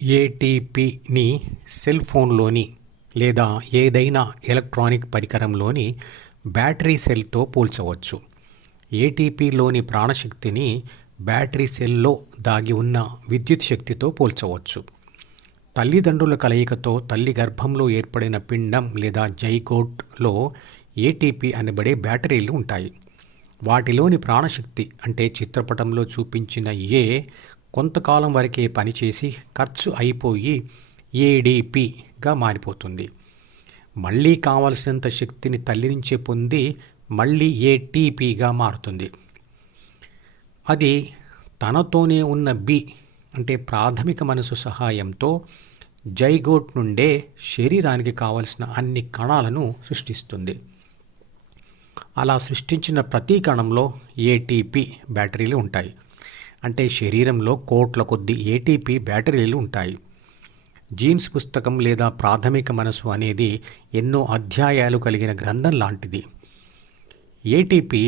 ఏటీపీని cell ఫోన్లోని లేదా ఏదైనా electronic పరికరంలోని battery సెల్తో పోల్చవచ్చు. ఏటీపీలోని ప్రాణశక్తిని బ్యాటరీ సెల్లో దాగి ఉన్న విద్యుత్ శక్తితో పోల్చవచ్చు. తల్లిదండ్రుల కలయికతో తల్లి గర్భంలో ఏర్పడిన పిండం లేదా జైగోట్లో ఏటీపీ అనబడే బ్యాటరీలు ఉంటాయి. వాటిలోని ప్రాణశక్తి అంటే చిత్రపటంలో చూపించిన ఏ కొంతకాలం వరకే పనిచేసి ఖర్చు అయిపోయి ఏడీపీగా మారిపోతుంది. మళ్ళీ కావలసినంత శక్తిని తల్లి నుంచే పొంది మళ్ళీ ఏటీపీగా మారుతుంది. అది తనతోనే ఉన్న బి అంటే ప్రాథమిక మనసు సహాయంతో జైగోట్ నుండే శరీరానికి కావలసిన అన్ని కణాలను సృష్టిస్తుంది. అలా సృష్టించిన ప్రతి కణంలో ఏటీపీ బ్యాటరీలు ఉంటాయి. అంటే శరీరంలో కోట్ల కొద్ది ఏటీపీ బ్యాటరీలు ఉంటాయి. జీన్స్ పుస్తకం లేదా ప్రాథమిక మనసు అనేది ఎన్నో అధ్యాయాలు కలిగిన గ్రంథం లాంటిది. ఏటీపీ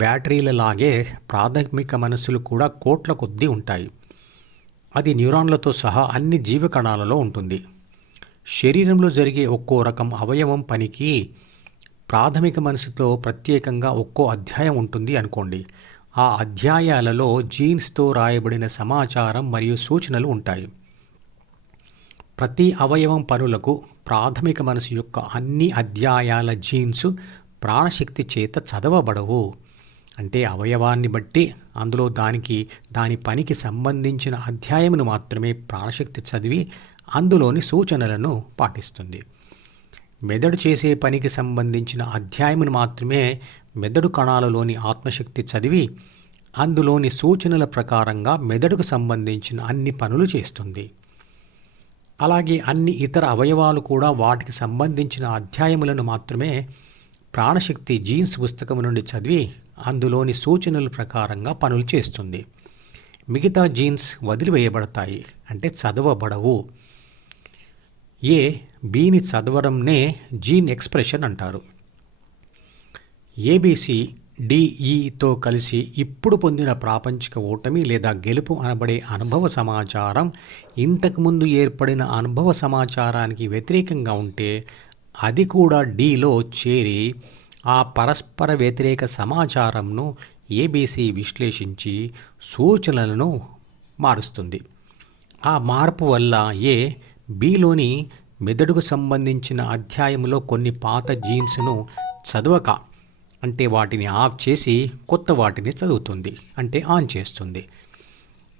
బ్యాటరీలలాగే ప్రాథమిక మనసులు కూడా కోట్ల కొద్దీ ఉంటాయి. అది న్యూరాన్లతో సహా అన్ని జీవకణాలలో ఉంటుంది. శరీరంలో జరిగే ఒక్కో రకం అవయవం పనికి ప్రాథమిక మనసుతో ప్రత్యేకంగా ఒక్కో అధ్యాయం ఉంటుంది అనుకోండి. ఆ అధ్యాయాలలో జీన్స్తో రాయబడిన సమాచారం మరియు సూచనలు ఉంటాయి. ప్రతి అవయవం పనులకు ప్రాథమిక మనసు యొక్క అన్ని అధ్యాయాల జీన్స్ ప్రాణశక్తి చేత చదవబడవు. అంటే అవయవాన్ని బట్టి అందులో దాని పనికి సంబంధించిన అధ్యాయమును మాత్రమే ప్రాణశక్తి చదివి అందులోని సూచనలను పాటిస్తుంది. మెదడు చేసే పనికి సంబంధించిన అధ్యాయమును మాత్రమే మెదడు కణాలలోని ఆత్మశక్తి చదివి అందులోని సూచనల ప్రకారంగా మెదడుకు సంబంధించిన అన్ని పనులు చేస్తుంది. అలాగే అన్ని ఇతర అవయవాలు కూడా వాటికి సంబంధించిన అధ్యాయములను మాత్రమే ప్రాణశక్తి జీన్స్ పుస్తకం నుండి చదివి అందులోని సూచనల ప్రకారంగా పనులు చేస్తుంది. మిగతా జీన్స్ వదిలివేయబడతాయి, అంటే చదవబడవు. బిని చదవడంనే జీన్ ఎక్స్ప్రెషన్ అంటారు. ఏబిసి డిఈతో కలిసి ఇప్పుడు పొందిన ప్రాపంచిక ఓటమి లేదా గెలుపు అనబడే అనుభవ సమాచారం ఇంతకుముందు ఏర్పడిన అనుభవ సమాచారానికి వ్యతిరేకంగా ఉంటే అది కూడా డిలో చేరి ఆ పరస్పర వ్యతిరేక సమాచారంను ఏబిసి విశ్లేషించి సూచనలను మారుస్తుంది. ఆ మార్పు వల్ల బిలోని మెదడుకు సంబంధించిన అధ్యాయంలో కొన్ని పాత జీన్స్ను చదవక, అంటే వాటిని ఆఫ్ చేసి కొత్త వాటిని చదువుతుంది, అంటే ఆన్ చేస్తుంది.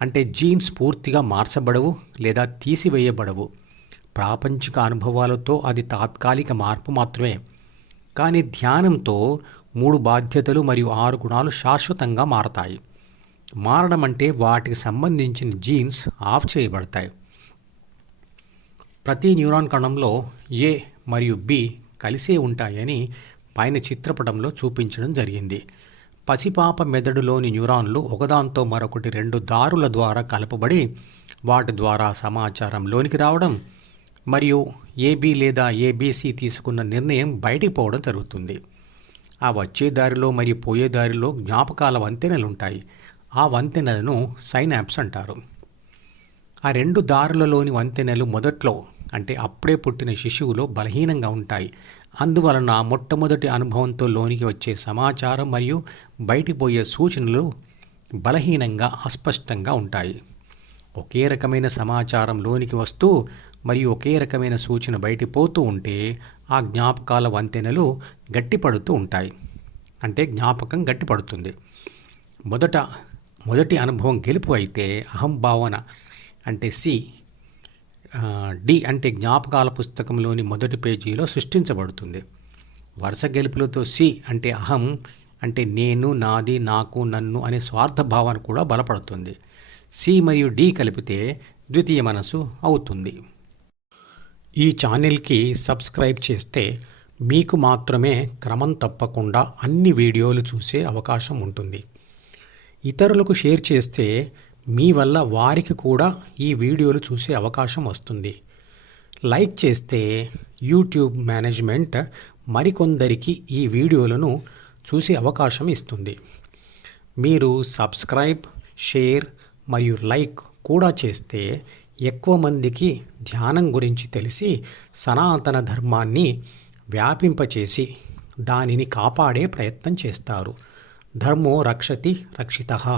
అంటే జీన్స్ పూర్తిగా మార్చబడవు లేదా తీసివేయబడవు. ప్రాపంచిక అనుభవాలతో అది తాత్కాలిక మార్పు మాత్రమే. కానీ ధ్యానంతో 3 బాధ్యతలు మరియు 6 గుణాలు శాశ్వతంగా మారతాయి. మారడం అంటే వాటికి సంబంధించిన జీన్స్ ఆఫ్ చేయబడతాయి. ప్రతి న్యూరాన్ కణంలో ఏ మరియు బి కలిసే ఉంటాయని పైన చిత్రపటంలో చూపించడం జరిగింది. పసిపాప మెదడులోని న్యూరాన్లు ఒకదాంతో మరొకటి 2 దారుల ద్వారా కలపబడి వాటి ద్వారా సమాచారం లోనికి రావడం మరియు ఏబి లేదా ఏబిసి తీసుకున్న నిర్ణయం బయటికి పోవడం జరుగుతుంది. ఆ వచ్చే దారిలో మరియు పోయే దారిలో జ్ఞాపకాల వంతెనలు ఉంటాయి. ఆ వంతెనలను సైనాప్స్ అంటారు. ఆ 2 దారులలోని వంతెనలు మొదట్లో, అంటే అప్పుడే పుట్టిన శిశువులో బలహీనంగా ఉంటాయి. అందువలన మొట్టమొదటి అనుభవంతో లోనికి వచ్చే సమాచారం మరియు బయటిపోయే సూచనలు బలహీనంగా అస్పష్టంగా ఉంటాయి. ఒకే రకమైన సమాచారం లోనికి వస్తూ మరియు ఒకే రకమైన సూచన బయటిపోతూ ఉంటే ఆ జ్ఞాపకాల వంతెనలు గట్టిపడుతూ ఉంటాయి, అంటే జ్ఞాపకం గట్టిపడుతుంది. మొదటి అనుభవం గెలుపు అయితే అహంభావన అంటే డి అంటే జ్ఞాపకాల పుస్తకంలోని మొదటి పేజీలో సృష్టించబడుతుంది. వరుస గెలుపులతో అంటే అహం అంటే నేను, నాది, నాకు, నన్ను అనే స్వార్థ భావన కూడా బలపడుతుంది. మరియు డి కలిపితే ద్వితీయ మనసు అవుతుంది. ఈ ఛానల్కి సబ్స్క్రైబ్ చేస్తే మీకు మాత్రమే క్రమం తప్పకుండా అన్ని వీడియోలు చూసే అవకాశం ఉంటుంది. ఇతరులకు షేర్ చేస్తే మీ వల్ల వారికి కూడా ఈ వీడియోలు చూసే అవకాశం వస్తుంది. లైక్ చేస్తే యూట్యూబ్ మేనేజ్మెంట్ మరికొందరికి ఈ వీడియోలను చూసే అవకాశం ఇస్తుంది. మీరు సబ్స్క్రైబ్, షేర్ మరియు లైక్ కూడా చేస్తే ఎక్కువ మందికి ధ్యానం గురించి తెలిసి సనాతన ధర్మాన్ని వ్యాపింపచేసి దానిని కాపాడే ప్రయత్నం చేస్తారు. ధర్మో రక్షతి రక్షితః.